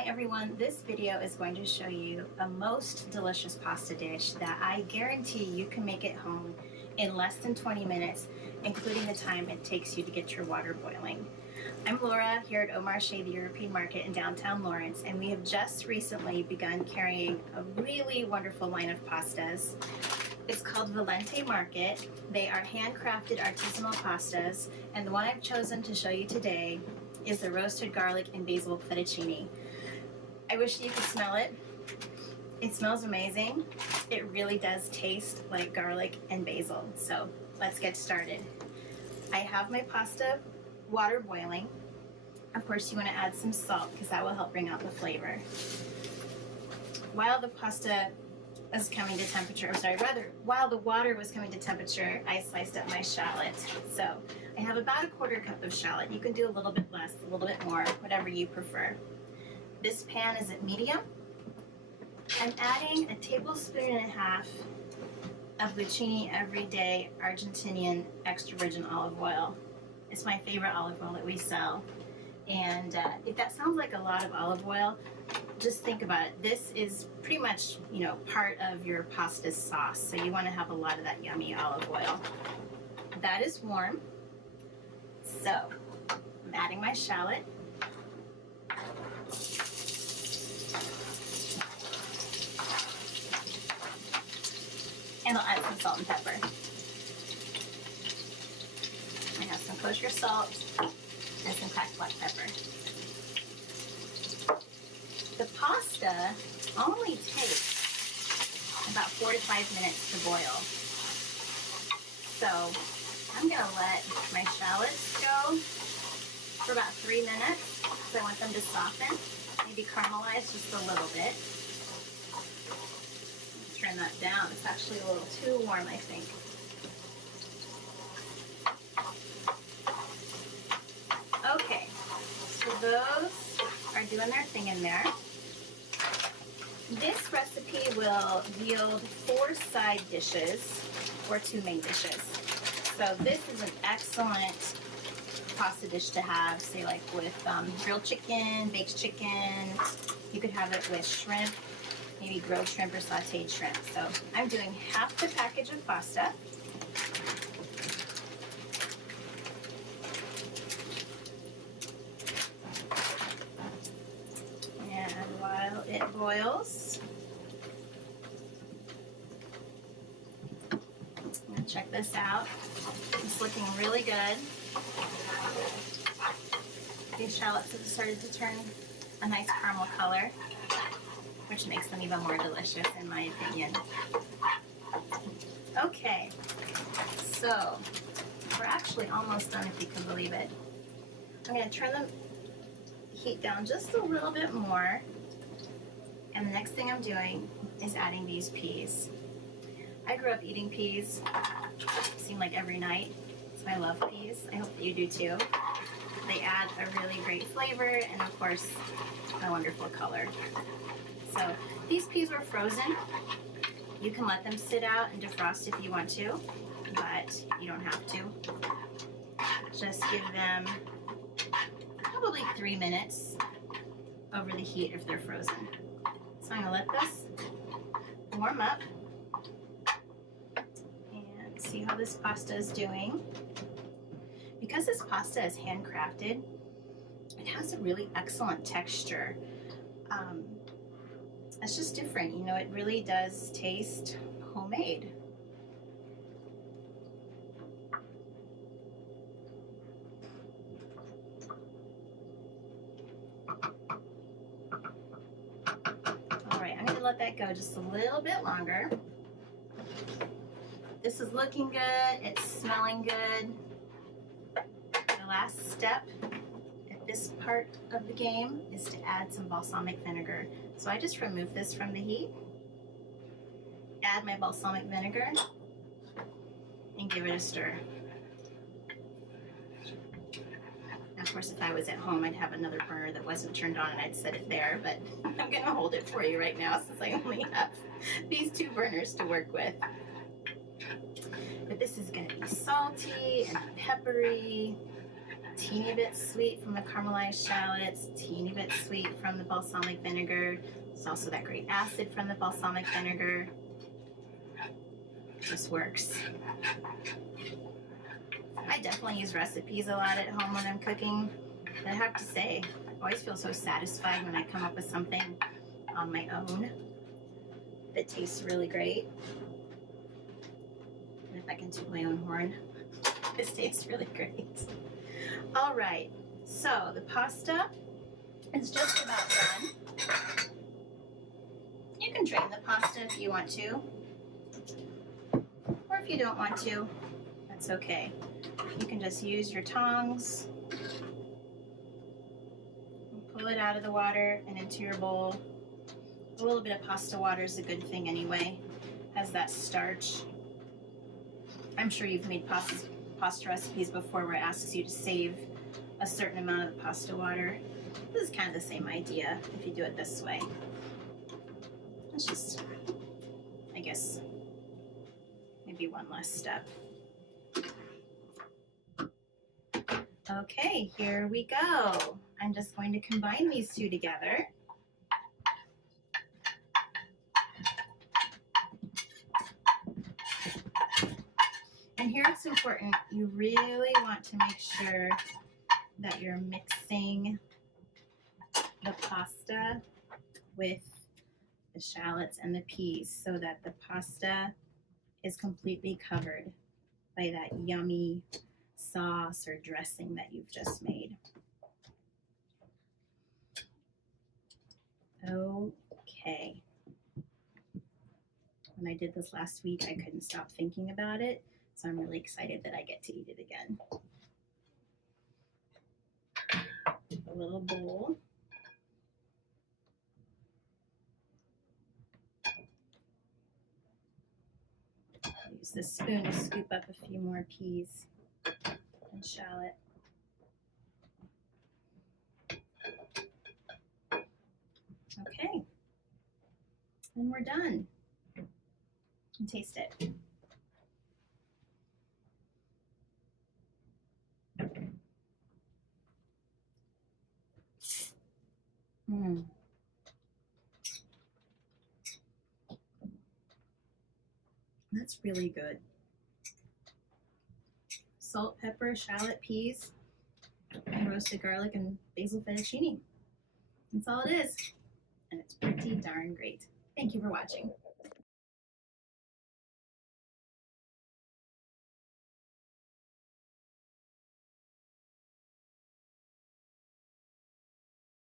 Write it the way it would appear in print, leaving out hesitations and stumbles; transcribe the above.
Hi everyone, this video is going to show you a most delicious pasta dish that I guarantee you can make at home in less than 20 minutes, including the time it takes you to get your water boiling. I'm Laura here at Au Marché, the European market in downtown Lawrence, and we have just recently begun carrying a really wonderful line of pastas. It's called Valente Market. They are handcrafted artisanal pastas, and the one I've chosen to show you today is the roasted garlic and basil fettuccine. I wish you could smell it. It smells amazing. It really does taste like garlic and basil. So let's get started. I have my pasta water boiling. Of course, you want to add some salt because that will help bring out the flavor. While the pasta was coming to temperature, while the water was coming to temperature, I sliced up my shallot. So I have about a quarter cup of shallot. You can do a little bit less, a little bit more, whatever you prefer. This pan is at medium. I'm adding a tablespoon and a half of Lucchini Everyday Argentinian extra virgin olive oil. It's my favorite olive oil that we sell. And if that sounds like a lot of olive oil, just think about it. This is pretty much, part of your pasta sauce. So you want to have a lot of that yummy olive oil. That is warm. So I'm adding my shallot. And I'll add some salt and pepper. I have some kosher salt and some cracked black pepper. The pasta only takes about 4 to 5 minutes to boil. So I'm going to let my shallots go for about 3 minutes because I want them to soften, maybe caramelize just a little bit. Turn that down. It's actually a little too warm, I think. Okay, so those are doing their thing in there. This recipe will yield 4 side dishes or 2 main dishes. So this is an excellent pasta dish to have, say like with grilled chicken, baked chicken. You could have it with shrimp, maybe grilled shrimp or sauteed shrimp. So I'm doing half the package of pasta. And while it boils, I'm gonna check this out. It's looking really good. These shallots have started to turn a nice caramel color, which makes them even more delicious in my opinion. Okay, so we're actually almost done, if you can believe it. I'm going to turn the heat down just a little bit more, and the next thing I'm doing is adding these peas. I grew up eating peas, it seemed like every night, so I love peas. I hope that you do too. They add a really great flavor and of course a wonderful color. So these peas were frozen. You can let them sit out and defrost if you want to, but you don't have to. Just give them probably 3 minutes over the heat if they're frozen. So I'm gonna let this warm up and see how this pasta is doing. Because this pasta is handcrafted, it has a really excellent texture. It's just different, it really does taste homemade. All right, I'm gonna let that go just a little bit longer. This is looking good, it's smelling good. The last step at this part of the game is to add some balsamic vinegar. So I just remove this from the heat, add my balsamic vinegar, and give it a stir. Now, of course, if I was at home, I'd have another burner that wasn't turned on and I'd set it there, but I'm gonna hold it for you right now since I only have these 2 burners to work with. But this is gonna be salty and peppery. teeny bit sweet from the caramelized shallots, teeny bit sweet from the balsamic vinegar. There's also that great acid from the balsamic vinegar. It just works. I definitely use recipes a lot at home when I'm cooking. But I have to say, I always feel so satisfied when I come up with something on my own that tastes really great. And if I can toot my own horn, this tastes really great. All right, so the pasta is just about done. You can drain the pasta if you want to, or if you don't want to, that's okay. You can just use your tongs, and pull it out of the water and into your bowl. A little bit of pasta water is a good thing anyway, has that starch. I'm sure you've made pasta recipes before where it asks you to save a certain amount of the pasta water. This is kind of the same idea if you do it this way. It's just, I guess, maybe one less step. Okay, here we go. I'm just going to combine these two together. And here it's important, you really want to make sure that you're mixing the pasta with the shallots and the peas so that the pasta is completely covered by that yummy sauce or dressing that you've just made. Okay. When I did this last week, I couldn't stop thinking about it, so I'm really excited that I get to eat it again. A little bowl. Use this spoon to scoop up a few more peas and shallot. Okay, and we're done. And taste it. That's really good. Salt, pepper, shallot, peas, and roasted garlic and basil fettuccine. That's all it is. And it's pretty darn great. Thank you for watching.